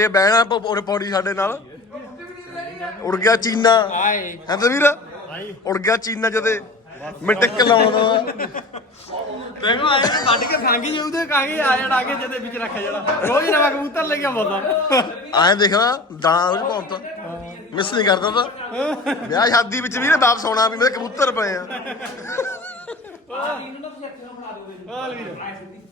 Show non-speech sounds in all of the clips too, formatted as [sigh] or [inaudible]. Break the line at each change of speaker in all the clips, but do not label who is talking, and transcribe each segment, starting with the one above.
ਇਹ ਬਹਿਣਾ ਉਹਨੇ ਪੌੜੀ ਸਾਡੇ ਨਾਲ। ਉੜ ਗਿਆ ਚੀਨਾ।
ਆਏ
ਹੈ ਤਾਂ ਵੀਰ? ਉੜ ਗਿਆ ਚੀਨਾ ਜਦੇ। ਮਿੰਟਕ ਲਾਉਂਦਾ।
ਤੈਨੂੰ ਆਏ ਵੱਢ ਕੇ ਫਾਂਗੀ ਜਾਊ ਤੇ ਕਾਂਗੇ ਆ ਜਾਣਾ ਕੇ ਜਿਹਦੇ ਵਿੱਚ ਰੱਖਿਆ ਜਾਣਾ ਰੋਜ਼ ਨਵਾਂ ਕਬੂਤਰ ਲੈ ਕੇ ਆਉਂਦਾ।
ਐਂ ਦੇਖਣਾ ਦਾਣਾ ਉਹ ਪਾਉਂਦਾ ਮਿਸ ਨਹੀਂ ਕਰਦਾ ਤਾਂ। ਵਿਆਹ ਸ਼ਾਦੀ ਵਿੱਚ ਵੀ ਨੇ ਵਾਪਸ ਆਉਣਾ ਵੀ ਮੇਰੇ ਕਬੂਤਰ ਪਏ ਆ।
ਵੀਰ।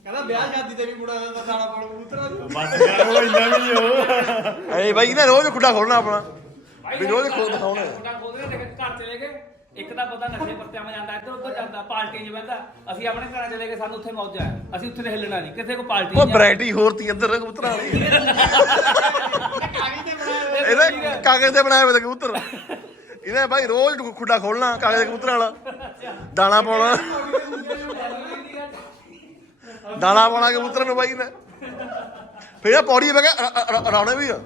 ਕਹਿੰਦਾ ਵਿਆਹ ਸ਼ਾਦੀ ਤੇ ਵੀ ਮੁੰਡਾ ਦਾ ਦਾਣਾ ਪਾਉਣ ਕਬੂਤਰਾਂ ਨੂੰ
ਬਸ ਯਾਰ ਉਹ ਇੰਨਾ ਵੀ ਨਹੀਂ ਉਹ।
ਐ ਬਾਈ ਨੇ ਰੋਜ਼ ਖੁੱਡਾ ਖੋਲਣਾ ਆਪਣਾ। ਵੀ ਰੋਜ਼ ਖੋਲ ਦਿਖਾਉਣਾ
ਮੁੰਡਾ ਖੋਲਦੇ ਨੇ ਘਰ ਚਲੇ ਗਏ। ਇੱਕ ਤਾਂ ਪਤਾ ਨਸ਼ੇ ਪੱਤਿਆਂ ਮੈਂ ਜਾਂਦਾ ਇੱਧਰ ਉੱਧਰ ਜਾਂਦਾ ਪਾਰਟੀ 'ਚ ਬਹਿੰਦਾ। ਅਸੀਂ ਆਪਣੇ ਘਰਾਂ ਚਲੇ ਗਏ ਸਾਨੂੰ ਉੱਥੇ ਮੌਜ ਆ ਅਸੀਂ ਉੱਥੇ ਹਿੱਲਣਾ ਨਹੀਂ ਕਿਸੇ ਕੋ ਪਾਰਟੀ
ਉਹ ਵੈਰਾਈਟੀ ਹੋਰ ਤੀ ਅੰਦਰ ਕਬੂਤਰਾਂ ਵਾਲੀ। ਇਹਨੇ ਕਾਗਜ਼ ਤੇ ਤੇ ਕਬੂਤਰ। ਇਹਨੇ ਬਾਈ ਰੋਜ਼ ਖੁੱਡਾ ਖੋਲਣਾ ਕਾਗਜ਼ ਦੇ ਕਬੂਤਰਾਂ ਵਾਲਾ। ਦਾਣਾ ਪਾਉਣਾ। ਦਾਣਾ ਪਾਉਣਾ ਕਬੂਤਰਾਂ ਨੂੰ ਬਾਈ ਨੇ। ਫਿਰ ਇਹ ਪੌੜੀ ਬੈ ਕੇ ਰਾਉਣੇ ਵੀ ਆ।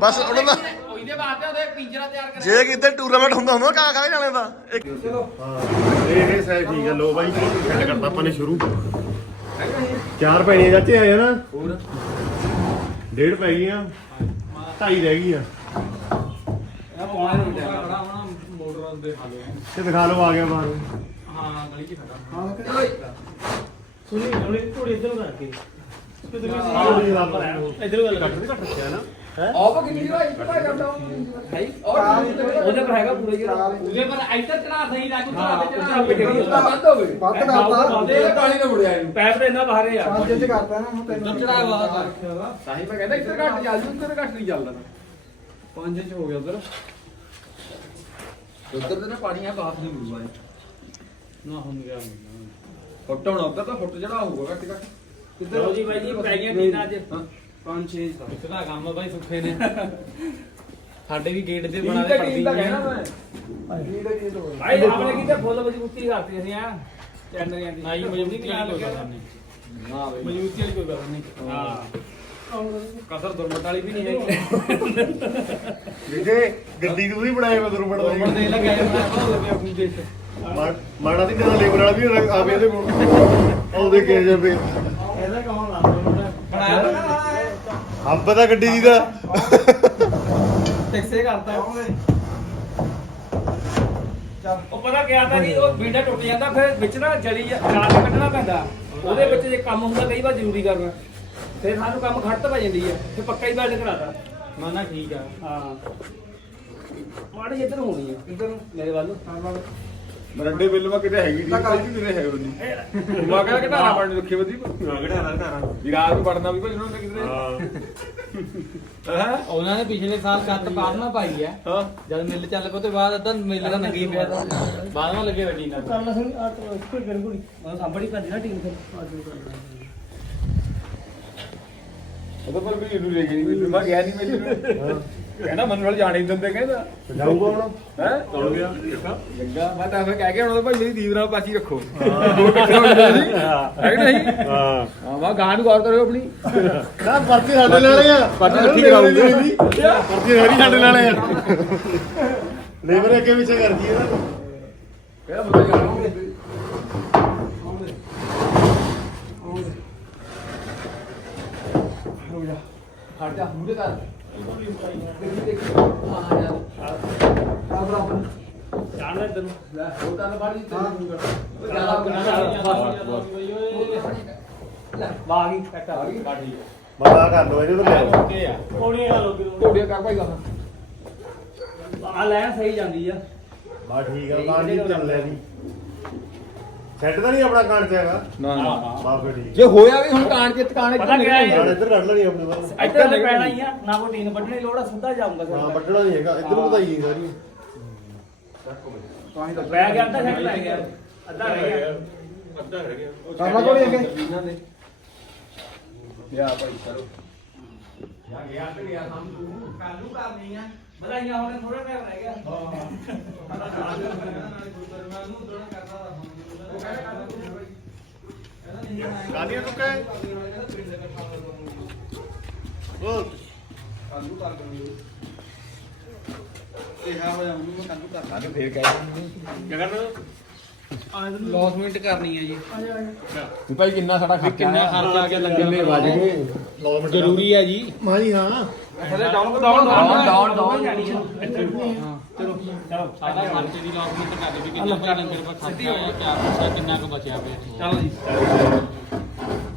ਬਸ ਉਹਨਾਂ ਦਾ
ਉਹਦੇ ਵਾਸਤੇ ਉਹਦੇ ਪਿੰਜਰਾ ਤਿਆਰ ਕਰ
ਜੇ ਕਿਤੇ ਟੂਰਨਾਮੈਂਟ ਹੁੰਦਾ ਹੁੰਦਾ ਕਾ ਕਾ ਜਾਣੇ ਦਾ ਇੱਕ
ਇਹ ਇਹ ਸਾਈਜ਼ ਠੀਕ ਹੈ ਲੋ ਬਾਈ ਸੈੱਟ ਕਰਤਾ ਆਪਾਂ ਨੇ ਸ਼ੁਰੂ। ਚਾਰ ਪੈਣੀਆਂ ਚਾਚੇ ਆਏ ਆ ਨਾ। ਹੋਰ ਡੇਢ ਪੈ ਗਈਆਂ ਢਾਈ ਰਹਿ
ਇਹ ਹੋਣਾ ਮੋਟਰਾਂ ਦੇ ਹਾਲੇ
ਤੇ ਦਿਖਾ ਲਓ ਆ ਗਿਆ ਬਾਹਰ।
ਹਾਂ ਗਲੀ 'ਚ ਖੜਾ। ਸੁਣੀ ਹੁਣੇ ਥੋੜੀ ਇੱਧਰ ਨੂੰ ਕਰਕੇ ਇੱਧਰ ਗੱਲ ਕੱਟ ਕੱਟ ਰੱਖਿਆ ਨਾ।
ਆਪ ਕਿੰਨੀ ਵਾਰੀ ਪਤਾ ਕਰਦਾ ਹੈ? ਉਹਦੇ ਪਰ ਹੈਗਾ ਪੂਰਾ ਜਿਹੜਾ। ਉਹਦੇ ਪਰ ਇੱਧਰ ਚੜਾ ਸਹੀ ਲੱਗ ਚੜਾ ਤੇ ਚੜਾ। ਕੇ ਜਿਹੜੀ ਬੰਦ ਹੋਵੇ
ਵੱਧ ਕਰਤਾ
ਇਹ ਟਾਲੀ ਨਾ ਮੁੜਿਆ ਇਹਨੂੰ। ਪੈਪ ਤੇ ਇੰਨਾ ਬਾਹਰੇ ਆ।
ਪੰਜ ਚ ਕਰਤਾ ਨਾ ਹੁਣ ਤੈਨੂੰ
ਚੜਾ ਵਾ ਸਾਹੀ ਮੈਂ ਕਹਿੰਦਾ ਇੱਧਰ ਘੱਟ ਚੱਲ ਜੂ ਉੱਧਰ ਘੱਟ ਨਹੀਂ ਚੱਲਦਾ।
ਪੰਜ ਚ ਹੋ ਗਿਆ ਉਧਰ।
ਉੱਧਰ ਤੇ ਨਾ ਪਾਣੀ ਆ ਬਾਹਰ ਨਹੀਂ ਮੁੜੂਗਾ
ਨਾ ਹੁਣ ਗਿਆ।
ਫੁੱਟ ਹੁਣ ਉੱਧਰ ਤਾਂ ਫੁੱਟ ਜਿਹੜਾ ਹੋਊਗਾ ਘੱਟ ਘੱਟ।
ਕਿੱਧਰ ਜੀ ਬਾਈ ਜੀ ਪੈ ਗਈਆਂ ਟੀਨਾਂ ਅੱਜ। ਪੰਜ ਛੇ ਦਾ ਕੰਮ ਬਾਈ ਸੁੱਖੇ ਨੇ। ਸਾਡੇ ਵੀ ਗੇਟ ਦੇ ਬਣਾ ਦੇ
ਟੀਮ ਤਾਂ ਕਹਿਣਾ ਮੈਂ। ਭਾਈ ਆਪਣੇ ਕਿਤੇ ਫੁੱਲ ਮਜ਼ਬੂਤੀ ਕਰਤੀ ਅਸੀਂ ਆ ਚੈਨਰੀਆਂ ਦੀ।
ਨਹੀਂ ਮਜ਼ਬੂਤੀ ਵਾਲੀ ਕੋਈ ਗੱਲ ਨਹੀਂ।
ਨਾ ਬਈ।
ਮਜ਼ਬੂਤੀ ਵਾਲੀ ਕੋਈ ਗੱਲ ਨਹੀਂ। ਹਾਂ। ਕਸਰ ਦੁਰਮਟ ਵਾਲੀ ਵੀ ਨਹੀਂ ਹੈਗੀ
ਵਿਜੇ ਗੱਡੀ ਨੂੰ ਵੀ ਬਣਾਏ ਮੈਂ
ਦੁਰਮਟ ਦੇ ਲਗਾਏ ਆਪਣੇ
ਮਾੜਾ ਦੀ ਜਿਹੜਾ ਲੇਬਰ ਵਾਲਾ ਵੀ ਆਵੇ ਇਹਦੇ ਕੋਲ। ਆਉਂਦੇ ਕੇ ਜਾਵੇ
ਇਹਦਾ ਕੌਣ ਲਾ ਬਣਾਇਆ
ਹੱਬ ਦਾ ਗੱਡੀ ਦੀ ਦਾ।
ਟੈਕਸੇ ਕਰਤਾ। ਉਹਨੇ
ਉਹ ਪਤਾ ਕਿਹਾ ਤਾਂ ਨਹੀਂ ਉਹ ਵਿੰਡਾ ਟੁੱਟ ਜਾਂਦਾ ਫਿਰ ਵਿੱਚ ਨਾ ਜਲੀ ਜਾਲ ਕੱਢਣਾ ਪੈਂਦਾ। ਉਹਦੇ ਵਿੱਚ ਜੇ ਕੰਮ ਹੁੰਦਾ ਕਈ ਵਾਰ ਜ਼ਰੂਰੀ ਕਰਨਾ। ਫਿਰ ਸਾਨੂੰ ਕੰਮ ਖੜਤ ਪੈ ਜਾਂਦੀ ਹੈ ਫਿਰ ਪੱਕਾ ਹੀ ਬੈਲਟ
ਨਾ ਠੀਕ ਆ।
ਹਾਂ। ਮਾੜੀ ਇੱਧਰ ਹੋਣੀ ਹੈ ਇੱਧਰ ਨੂੰ, ਮੇਰੇ ਵੱਲ
ਮਰੰਡੇ ਬਿੱਲ ਮਾ ਕਿਤੇ ਹੈਗੀ ਨਹੀਂ ਕੱਲ ਵੀ ਕਿਤੇ ਹੈ ਉਹ ਨਹੀਂ ਮਾ ਕਹਿੰਦਾ ਘਟਾਰਾ ਪੜਨ ਰੱਖੇ ਵਧੀ
ਗੜਾ ਨਾ ਘਰਾਂ
ਵੀ ਰਾਤ ਨੂੰ ਪੜਨਾ ਵੀ ਭਾਈ ਉਹਨਾਂ ਨੇ ਕਿਤੇ
ਹਾਂ।
ਹੈ?
ਉਹਨਾਂ ਨੇ ਪਿਛਲੇ ਸਾਲ ਕੱਤ ਪਾਦਮਾ ਪਾਈ ਆ।
ਹਾਂ।
ਜਦ ਮਿਲ ਚੱਲ ਪਏ ਤੇ ਬਾਅਦ ਅੱਧਾ ਮਿਲ ਦਾ ਨੰਗੀ ਪਿਆ ਤਾਂ। ਬਾਅਦ ਵਿੱਚ ਲੱਗੇ ਵੱਡੀ ਨਾਲ। ਚੱਲ ਸਿੰਘ ਆਟ ਕੋਈ ਕਰ ਕੋਈ ਮੈਂ ਸਾਂਭੜੀ ਪੈਂਦੀ ਨਾ ਟੀਮ ਫਿਰ।
ਉਹ ਪਰ ਵੀ ਇਹਨੂੰ ਲੈ ਗਈ ਵੀ ਮੈਂ ਗਿਆ ਨਹੀਂ ਮੈਨੂੰ। ਕਹਿੰਦਾ ਮਨ ਨਾਲ ਜਾਣੇ ਦਿੰਦੇ ਕਹਿੰਦਾ।
ਜਾਊਗਾ ਹੁਣ?
ਹੈ?
ਤੁਰ ਗਿਆ
ਚੰਗਾ ਮੈਂ ਤਾਂ ਫਿਰ ਕਹਿ ਕੇ ਹੁਣ ਭਾਈ ਮੇਰੀ ਦੀਵ ਨਾਲ ਪਾਚੀ ਰੱਖੋ। ਹੋ। ਹੈ ਕਿ ਨਹੀਂ?
ਹਾਂ।
ਹਾਂ ਵਾ ਗਾਂ ਨੂੰ ਗੌਰ ਕਰਿਓ ਆਪਣੀ।
ਨਾ ਪਰਚੀ ਸਾਡੇ ਲੈਣੇ ਆ।
ਪਰਚੀ ਰੱਖੀ ਕਰਾਉਂਗੇ।
ਪਰਚੀ ਸਾਰੀ ਸਾਡੇ ਲੈਣੇ ਆ। ਲੇਬਰ ਅੱਗੇ ਪਿੱਛੇ ਕਰਦੀ ਹੈ ਨਾ।
ਕਹਿੰਦਾ ਬੰਦਾ ਜਾਣੋਗੇ
ਖੜ ਜਾ। ਮੂਹਰੇ ਕਰ ਦੇਖੀ ਦੇਖੀ ਹਾਂ ਯਾਰ
ਜਾਣਦਾ ਤੈਨੂੰ
ਲੈ ਉਹ ਤਾਂ
ਗਈ ਕੱਟ ਆ ਗਈ
ਕਰ ਲੋ ਇਹਦੇ ਤੋਂ ਲਿਆਓ
ਓਕੇ ਆ ਕੋਣੀ ਆ ਲੋਕੀ
ਢੋੜੀਆਂ ਕਰ ਭਾਈ ਗਾ
ਆ ਲੈਣ ਸਹੀ ਜਾਂਦੀ ਆ।
ਬਾ ਠੀਕ ਆ ਕਾਂ ਨਹੀਂ ਚੱਲ ਲਿਆ ਦੀ ਸੈੱਟ ਤਾਂ ਨਹੀਂ ਆਪਣਾ ਕਾਣ ਚ ਹੈਗਾ।
ਨਾ ਨਾ।
ਬਾ ਫਿਰ ਠੀਕ
ਜੇ ਹੋਇਆ ਵੀ ਹੁਣ ਕਾਣ ਕੇ ਕਾਣ
ਪਤਾ ਕਿਆ ਹੈ?
ਕਾਣ ਇੱਧਰ ਕੱਢ ਲੈਣੀ ਆਪਣੇ ਵੱਲ
ਇੱਧਰ ਤੇ ਪੈਣਾ ਹੀ ਆ ਨਾ ਕੋਈ ਟੀਨ ਵੱਢਣੀ ਦੀ ਲੋੜ ਆ ਸਿੱਧਾ ਜਾਊਂਗਾ
ਹਾਂ
ਸਿਰ
ਵੱਢਣਾ ਨਹੀਂ ਹੈਗਾ ਇੱਧਰ ਵਧਾਈ ਹੈ ਸਾਰੀ।
ਪੈ ਗਿਆ ਅੱਧਾ ਸੈੱਟ ਪੈ ਗਿਆ। ਅੱਧਾ ਰਹਿ ਗਿਆ।
ਕਰਨਾ ਕੋਲ ਅੱਗੇ।
ਇਹਨਾਂ ਦੇ ਲਿਆ ਭਾਈ ਕਰੋ
ਕਾਲੂ ਕਰਨੀ ਆ। ਵਧਾਈਆਂ ਹੋਣੇ ਥੋੜਾ ਟਾਈਮ ਰਹਿ ਗਿਆ।
ਕਾਦੀਆਂ ਟੁੱਕੇ ਬੋਲ।
ਆ ਕੇ ਫੇਰ ਕਹਿ ਦਿੰਦੇ
ਕੀ ਕਰਨਾ
ਲੌਸਮੈਂਟ ਕਰਨੀ ਹੈ ਜੀ।
ਵੀ ਭਾਈ ਕਿੰਨਾ ਸਾਡਾ ਖਰਚਾ
ਕਿੰਨਾ ਖਰਚਾ ਆ ਗਿਆ ਲੰਗਰ
ਕਿੰਨੇ ਵੱਜ ਗਏ?
ਜ਼ਰੂਰੀ ਹੈ ਜੀ।
ਮਾਜੀ ਹਾਂ।
ਡਾਊਨ ਡਾਊਨ
ਡਾਊਨ ਡਾਊਨ ਚਲੋ। ਸਾਡਾ ਖਰਚੇ ਦੀ ਲੌਸਮੈਂਟ ਕਰ ਦੇ ਵੀ ਕਿੰਨਾ ਕੁ ਲੰਗਰ ਪਰ ਖਰਚਾ ਆਇਆ ਕਿਆ ਖਰਚਾ ਕਿੰਨਾ ਕੁ ਬਚਿਆ ਪਿਆ।
ਚਲੋ ਜੀ।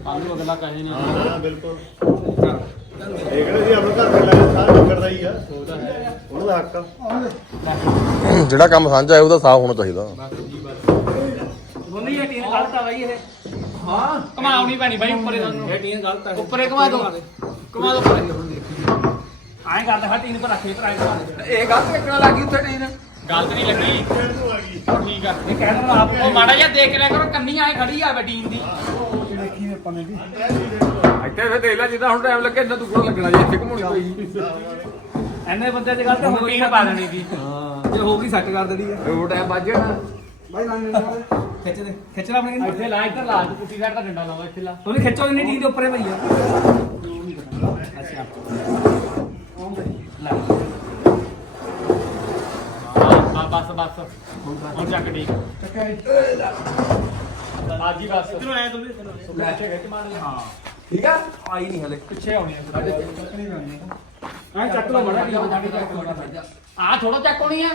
ਕੱਲ ਨੂੰ ਅਗਲਾ ਕਹੇ ਨਹੀਂ।
ਹਾਂ ਹਾਂ ਬਿਲਕੁਲ। ਇਹ ਕਿਹੜੇ ਸੀ ਆਪਣੇ ਘਰ ਦੇ ਲੈ ਸਾਰਾ ਨਗਰ ਦਾ ਹੀ ਆ। ਉਹਦਾ ਦਾ ਹੱਕ ਆ।
ਜਿਹੜਾ ਕੰਮ ਸਾਂਝਾ ਹੈ ਉਹਦਾ ਸਾਫ਼ ਹੋਣਾ ਚਾਹੀਦਾ।
ਦੋਨੇ ਇਹ ਟੀਮ ਗਲਤ ਆ ਬਾਈ ਇਹ।
ਹਾਂ। ਕਮਾਉਣੀ ਪੈਣੀ ਬਾਈ ਉੱਪਰੇ ਤੁਹਾਨੂੰ
ਇਹ ਟੀਮ ਗਲਤ ਆ।
ਉੱਪਰੇ ਘੁਮਾ ਦੋ ਘੁਮਾ ਦੋ ਉੱਪਰੇ
ਐਂ ਕਰਦਾ ਹਾਂ ਟੀਮ ਪਰ ਰੱਖੇ ਪਰ ਐਂ ਕਰਾ ਦੇ
ਇਹ ਗਲਤ ਵੇਖਣ ਲੱਗੀ ਉੱਥੇ ਟ੍ਰੇਨ
ਗੱਲ ਤਾਂ ਨਹੀਂ ਲੱਗੀ। ਉਹ ਠੀਕ ਆ
ਇਹ ਕਹਿਣ ਨੂੰ ਆਪ
ਉਹ ਮਾੜਾ ਜਿਹਾ ਦੇਖ ਲਿਆ ਕਰੋ ਕੰਨੀ ਆਏ ਖੜੀ ਆ ਬੈਟੀਨ ਦੀ।
ਇੱਥੇ ਫਿਰ ਦੇਖ ਲੈ ਜਿੱਦਾਂ ਹੁਣ ਟਾਈਮ ਲੱਗੇ ਇੰਨਾ ਦੁੱਗਣਾ ਲੱਗਣਾ ਜੇ ਇੱਥੇ ਘੁੰਮਣੀ ਪਈ
ਐਨੇ ਬੰਦੇ ਦੀ ਗਲਤ ਹੋ ਗਈ
ਟੀਨ ਪਾ ਦੇਣੀ ਦੀ
ਜੇ। ਹੋ। ਗਈ ਸੈੱਟ ਕਰ ਦੇਣੀ ਆ।
ਉਹ ਟਾਈਮ ਵੱਜ ਜਾਣਾ।
ਬਾਈ ਲਾਣੇ ਨਾਲ
ਖਿੱਚ ਦੇ। ਖਿੱਚਣਾ ਆਪਣੇ। ਕਿੰਨੇ
ਇੱਥੇ ਲਾ ਇੱਧਰ ਲਾ। ਤੂੰ ਕੁੱਤੀ ਸਾਈਡ ਦਾ ਡੰਡਾ ਲਾਵਾ ਇੱਥੇ ਲਾ।
ਉਹਨੇ ਖਿੱਚੋ ਇੰਨੀ ਟੀਮ ਦੇ ਉੱਪਰੇ ਪਈ ਆ ਅੱਛਾ ਲੈ
ਹਾਂ ਬਸ ਬਸ ਹੁਣ। ਚੱਕ ਡੀ ਬਾਜੀ ਬਸ
ਇਧਰੋਂ ਆਇਆ ਤੂੰ
ਲੈ ਕੇ ਖਿੱਚ ਮਾਰ ਹਾਂ
ਠੀਕ ਆ
ਆਈ ਨਹੀਂ ਹਲੇ
ਪਿੱਛੇ ਆਉਣੀ ਆ
ਐਂ ਚੱਕ ਲਓ ਮੜਾ
ਆ ਥੋੜਾ ਚੱਕ ਹੋਣੀ। ਆ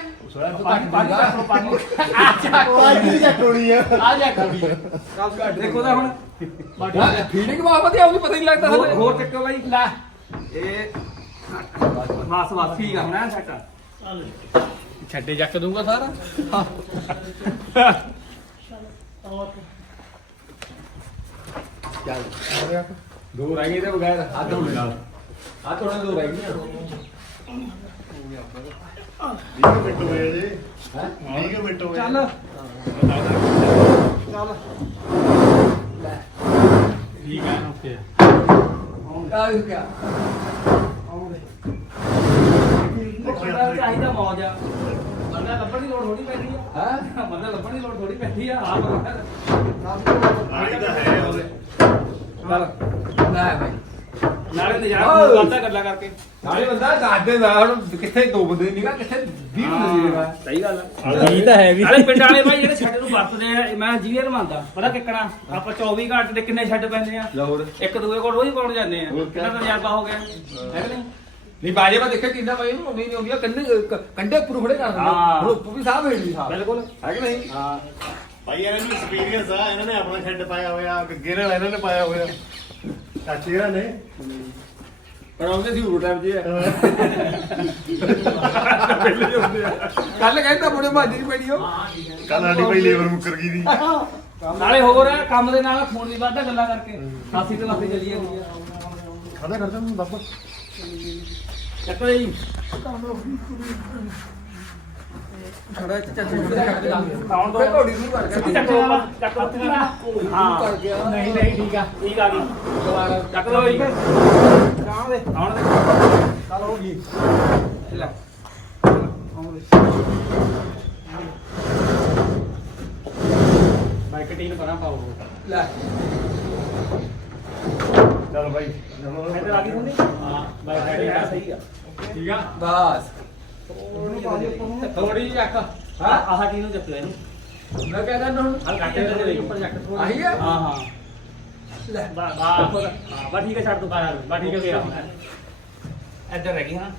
ਪਾਣੀ ਪਾਣੀ ਚੱਕ ਲਓ ਪਾਣੀ
ਆ ਚੱਕ
ਪਾਜੀ ਦੀ ਚੱਕਣੀ ਆ
ਆ ਜਾ ਕਰੀ
ਦੇਖੋ ਤਾਂ ਹੁਣ।
ਫੀਲਿੰਗ ਬਹੁਤ ਵਧੀਆ ਉਹਨੂੰ ਪਤਾ ਹੀ ਨਹੀਂ ਲੱਗਦਾ
ਹੋਰ
ਹਲੇ
ਹੋਰ ਚੱਕੋ ਬਾਈ।
ਲੈ।
ਇਹ ਬਸ ਬਸ ਠੀਕ ਆ ਹੁਣ ਐਂ ਸੈੱਟ
ਛੱਡੇ ਚੱਕ ਦੂੰਗਾ ਸਾਰਾ?
ਦੋ ਰਹਿ ਗਏ ਤੇ ਬਗੈਰ। ਹੱਥ ਹੋਣੇ ਨਾਲ। ਹੱਥ ਹੋਣੇ ਦੋ ਰਹਿ ਗਈਆਂ।
20 ਮਿੰਟ ਹੋਏ ਜੇ 20 ਮਿੰਟ ਹੋਏ
ਚੱਲ।
ਠੀਕ ਆ ਓਕੇ।
ਆ
ਬੰਦਾ ਚਾਹੀਦਾ ਮੌਜ ਆ। ਬੰਦਾ ਲੱਭਣ ਦੀ ਲੋੜ ਥੋੜੀ ਪੈਂਦੀ ਆ।
ਹਾਂ?
ਬੰਦਾ ਲੱਭਣ ਦੀ ਲੋੜ ਥੋੜੀ ਪੈਂਦੀ ਆ ਆਪ ਬੰਦਾ
ਆਈ ਤਾਂ ਹੈ ਉਹਦੇ
ਚੱਲ।
ਲੈ ਭਾਈ
ਨਾਲੇ ਨਜ਼ਾਰਾ ਗੱਲਾਂ ਗੱਲਾਂ ਕਰਕੇ।
ਨਾਲੇ ਬੰਦਾ ਦੱਸਦੇ ਦਾ ਹੁਣ ਕਿੱਥੇ ਦੋ ਬੰਦੇ ਨਹੀਂਗਾ ਕਿੱਥੇ 20 ਬੰਦੇ ਨਹੀਂਗਾ
ਸਹੀ ਗੱਲ ਆ।
ਜੀ ਤਾਂ ਹੈ ਵੀ।
ਨਾਲੇ ਪਿੰਡ ਵਾਲੇ ਭਾਈ ਜਿਹੜੇ ਛੱਡ ਨੂੰ ਵਰਤਦੇ ਆ ਮੈਂ ਜੀਵਨ ਮੰਨਦਾ ਪਤਾ ਕਿੱਕਣਾ? ਆਪਾਂ 24 ਘੰਟੇ ਦੇ ਕਿੰਨੇ ਛੱਡ ਪੈਂਦੇ ਆ। ਇੱਕ ਦੂਏ ਕੋਲ ਰੋਜ਼ ਪਾਉਣ ਜਾਂਦੇ ਆ।
ਕਿਆ?
ਕਿੰਨਾ ਤਜਰਬਾ ਹੋ ਗਿਆ? ਹੈ ਕਿ ਨਹੀਂ?
ਨਹੀਂ ਬਾਜੇ ਮੈਂ ਦੇਖਿਆ ਕਿੰਨਾ ਭਾਈ ਉਹਨੂੰ ਨਹੀਂ ਆਉਂਦੀ ਕੰਡੇ ਕੰਡੇ ਉੱਪਰ ਖੜੇ ਕਰ ਦਿੰਦੇ
ਹਾਂ।
ਹੁਣ ਉੱਪਰ ਵੀ ਸਾਹ ਵੇੜਦੀ ਸਾਹ
ਬਿਲਕੁਲ।
ਹੈ ਕਿ ਨਹੀਂ?
ਹਾਂ।
ਭਾਈ ਇਹਨਾਂ ਨੂੰ ਐਕਸਪੀਰੀਅੰਸ ਆ ਇਹਨਾਂ ਨੇ ਆਪਣਾ ਛੱਡ ਪਾਇਆ ਹੋਇਆ ਗੱਗੇ ਨਾਲ ਇਹਨਾਂ ਨੇ ਪਾਇਆ ਹੋਇਆ। ਚਾਚੇ ਇਹਨਾਂ ਨੇ।
ਪਰ ਆਉਂਦੇ ਸੀ ਉਹ ਟਾਈਮ 'ਚ ਕੱਲ ਕਹਿੰਦਾ ਮੁੰਡੇ ਮਾਜੀ ਨਹੀਂ ਪੈਣੀ ਉਹ।
ਕੱਲ ਸਾਡੀ ਭਾਈ ਲੇਬਰ ਮੁੱਕਰ ਗਈ ਦੀ।
ਨਾਲੇ ਹੋਰ ਆ, ਕੰਮ ਦੇ ਨਾਲ ਫੋਨ ਦੀ ਵਾਧਾ ਗੱਲਾਂ ਕਰਕੇ। ਸਾਸੀ ਤੇ ਲਾਤੀ ਚੱਲੀ ਜਾਂਦੀ ਆ
ਖਾਦਾ ਕਰਦਾ ਮੈਂ ਬਾਬਾ?
ਚੱਕੋ ਜੀ
ਖੜਾ ਇੱਥੇ ਚਾਚੇ
ਆਉਣ ਦੋ
ਘੋੜੀ ਨੂੰ ਕਰ ਗਿਆ
ਚੱਕੋ ਚੱਕੋ ਹਾਂ
ਕਰ ਗਿਆ
ਨਹੀਂ ਨਹੀਂ ਠੀਕ ਆ
ਠੀਕ ਆ ਗਈ
ਦੁਬਾਰਾ
ਚੱਕ ਲਓ ਜੀ ਆਉਣ ਦੇ ਆਉਣ ਦੇ ਚੱਲ ਹੋ ਗਈ ਲੈ
ਬਾਈਕ ਟੀਨ ਪਰਾਂ ਪਾਓ।
ਲੈ।
ਚਲ ਭਾਈ
ਇੱਧਰ ਆ ਗਈ ਹੁੰਦੀ
ਹਾਂ ਬਾਈਕ ਟੀਨ
ਸਹੀ ਆ।
ਠੀਕ ਆ?
ਬਸ।
ਥੋੜੀ ਜਿਹੀ ਚੱਕ।
ਹਾਂ? ਆਹ ਟੀ ਨੂੰ ਚੱਕ ਲੈ ਇਹਨੂੰ?
ਮੈਂ ਕਹਿੰਦਾ ਨਾ ਹੁਣ
ਹਲ ਕੱਟੇ ਦੇ ਦੇ ਉੱਪਰ ਚੱਕ ਥੋੜਾ
ਆਹੀ ਆ?
ਹਾਂ ਹਾਂ।
ਲੈ।
ਬਾ ਬਾ ਬਾ ਠੀਕ ਹੈ ਛੱਡ ਦੋ ਬਾਹਰ ਬਾ ਠੀਕ ਹੈ ਇੱਧਰ ਰਹਿ ਗਈ ਹਾਂ।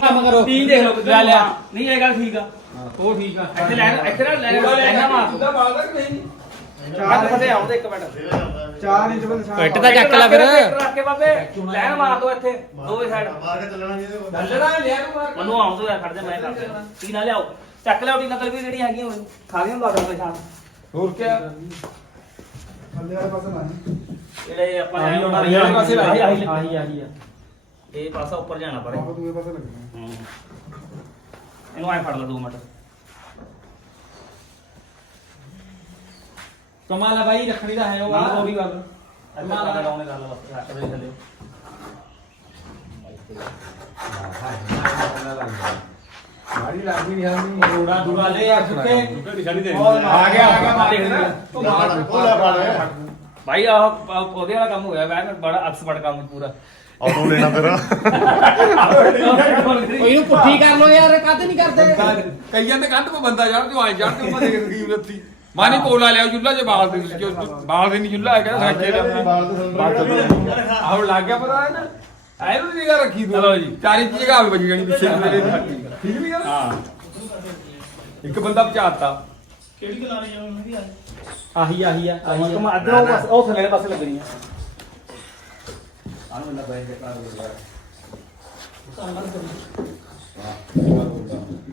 ਕੰਮ ਕਰੋ।
ਟੀ ਦੇਖ ਲਓ ਲੈ ਲਿਆ ਨਹੀਂ ਇਹ ਗੱਲ ਠੀਕ ਆ। ਉਹ ਠੀਕ ਆ। ਇੱਥੇ ਲੈ ਇੱਥੇ ਨਾ ਲੈ। ਲੈਣਾ ਮਾਰ
ਤੂੰ ਤਾਂ ਮਾਰਦਾ ਕਿ ਨਹੀਂ?
ਚਾਰ ਫਸੇ ਆਉਂਦੇ ਇੱਕ ਮਿੰਟ।
4 ਇੰਚ ਬੰਦ
ਪਿੱਟ ਤਾਂ ਚੱਕ ਲੈ ਫਿਰ।
ਰੱਖ ਕੇ ਬਾਬੇ ਲੈਣ ਮਾਰ ਦੋ ਇੱਥੇ ਦੋਵੇਂ ਸਾਈਡ
ਮਾਰ ਕੇ ਚੱਲਣਾ ਜੀ ਇਹਦੇ ਕੋਲ।
ਦੱਲਣਾ ਲਿਆ ਨੂੰ ਮਾਰ
ਮੈਨੂੰ ਆਉਂਦੇ ਆ ਖੜ ਜਾ ਮੈਂ ਕਰ ਦੇਣਾ ਟੀ ਨਾ ਲਿਆਓ। ਚੱਕ ਲਿਆਓ ਟੀ ਨਕਲ ਵੀ ਜਿਹੜੀ ਹੈਗੀ ਹੋਣੀ। ਖਾ ਲਿਓ ਲਾ ਦੋ ਪਛਾਣ
ਹੋਰ ਕੀ
ਥੱਲੇ ਵਾਲੇ ਪਾਸੇ ਨਾ
ਜਿਹੜੇ ਆਪਾਂ
ਆਹੀ
ਲੈ
ਆਹੀ ਆਹੀ ਪਾਸੇ ਲਾਈ ਆ।
ਆਹੀ ਆਹੀ ਆ। ਇਹ ਪਾਸਾ ਉੱਪਰ ਜਾਣਾ ਪਰੇ।
ਬਾਬਾ ਦੂਏ ਪਾਸੇ ਲੱਗਣਾ
ਇਹਨੂੰ ਐ ਫੜ ਲਾ 2 ਮਿੰਟ।
ਕਮਾਲ ਆ ਬਾਈ ਰੱਖੜੀ ਦਾ ਹੈ ਉਹ
ਨਾਲ ਉਹ
ਆ
ਵੀ ਗੱਲ ਅੱਛਾ ਲਾ ਲਾਉਣੇ ਗੱਲ ਬਸ ਰੱਖ ਦੇ ਥੱਲੇ
ਮਾਰੀ ਲੱਗਦੀ ਨਹੀਂ ਹਾਂ
ਰੋੜਾ ਦੂੜਾ ਲੈ ਆ ਸੁੱਕੇ
ਆ ਗਿਆ ਆ ਗਿਆ ਮਾਰੇ।
ਉਹ ਲੈ। ਫੜ
ਭਾਈ ਆਹ ਉਹਦੇ ਵਾਲਾ ਕੰਮ ਹੋਇਆ ਵੈਨ ਬੜਾ ਐਕਸਪਰਟ ਕੰਮ ਪੂਰਾ।
ਆਟੋ ਲੈਣਾ ਤੇਰਾ।
ਇਹਨੂੰ ਪੁੱਠੀ ਕਰ ਲੋ ਯਾਰ ਕਾਹਤੇ ਨਹੀਂ ਕਰਦੇ?
ਕਈਆਂ ਦੇ ਕੰਧ 'ਤੇ ਬੰਦਾ ਯਾਰ ਜੋ ਆਏ ਚੜ੍ਹ ਤੇ ਉਹਨਾਂ ਦੇ ਕੀ ਮਾਨੀ ਕੋਲਾ ਲਿਆ ਚੁੱਲਾ ਜੇ ਬਾਲ ਦੇ ਵਿੱਚ ਬਾਲ ਦੇ ਨਹੀਂ ਚੁੱਲਾ ਹੈਗਾ ਸਾਕੇ ਦਾ। ਆਹ ਲੱਗ ਗਿਆ ਪਤਾ ਹੈ ਨਾ? ਐ ਨੂੰ ਨਿਗਾ ਰੱਖੀ ਤੂੰ।
ਚਲੋ ਜੀ।
ਚਾਰੀ ਦੀ ਜਗ੍ਹਾ ਵੀ ਬਜੀ ਜਾਣੀ ਪਿੱਛੇ। ਮੇਰੇ ਠੀਕ ਨਹੀਂ ਗੱਲ ਹਾਂ ਇੱਕ ਬੰਦਾ ਬਚਾਤਾ
ਆਹੀ ਆਹੀ ਆ
ਆਹੀ ਕਮ ਅੱਧਰ ਉਹ ਪਾਸੇ ਉਹ ਥੱਲੇ ਪਾਸੇ ਲੱਗਣੀ ਆ